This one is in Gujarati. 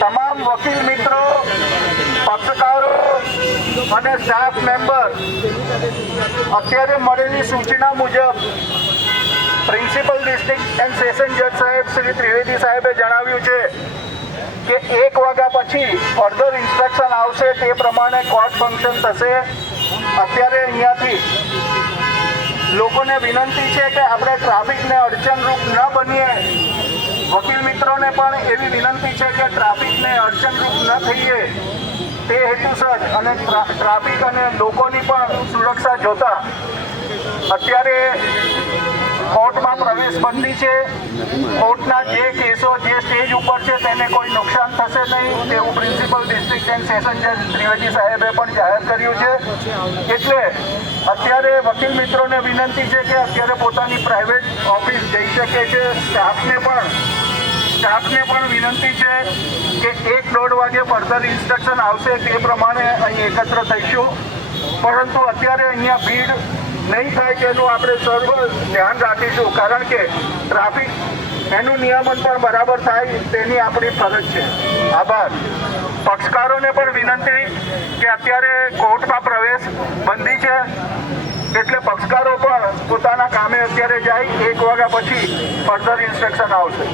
તમામ વકીલ મિત્રો, પક્ષકારો અને સ્ટાફ મેમ્બર અત્યારે મળેલી સૂચના મુજબ પ્રિન્સિપલ ડિસ્ટ્રિક્ટ એન્ડ સેશન જજ સાહેબ શ્રી ત્રિવેદી સાહેબે જણાવ્યું છે કે 1 વાગ્યા પછી ફર્ધર ઇન્સ્ટ્રક્શન આવશે, તે પ્રમાણે કોર્ટ ફંક્શન થશે. અત્યારે અહીંયાથી લોકોને વિનંતી છે કે આપણે ટ્રાફિકને અડચણરૂપ ન બનીએ. વકીલ મિત્રોને પણ એવી વિનંતી છે કે ટ્રાફિકને અડચણરૂપ ન થઈએ તે હેતુસર અને ટ્રાફિક અને લોકોની પણ સુરક્ષા જોતા અત્યારે કોર્ટમાં પ્રવેશ બંધી છે. કોર્ટના જે કેસો જે સ્ટેજ ઉપર છે તેને કોઈ નુકસાન થશે નહીં તેવું પ્રિન્સિપલ ડિસ્ટ્રિક્ટ એન્ડ સેશન જજ ત્રિવેદી સાહેબે પણ જાહેર કર્યું છે. એટલે અત્યારે વકીલ મિત્રોને વિનંતી છે કે અત્યારે પોતાની પ્રાઇવેટ ઓફિસ જઈ શકે છે. સ્ટાફને પણ વિનંતી છે કે 1-1.5 વાગે ફર્ધર ઇન્સ્ટ્રક્શન આવશે તે પ્રમાણે અહીં એકત્ર થઈશું. પરંતુ અત્યારે અહીંયા ભીડ નહીં થાય તેનું આપણે સર્વ ધ્યાન રાખીશું, કારણ કે ટ્રાફિક એનું નિયમન પણ બરાબર થાય તેની આપણી ફરજ છે. આભાર. પક્ષકારોને પણ વિનંતી કે અત્યારે કોર્ટમાં પ્રવેશ બંધી છે, એટલે પક્ષકારો પણ પોતાના કામે અત્યારે જાય. 1 વાગ્યા પછી ફર્ધર ઇન્સ્ટ્રક્શન આવશે.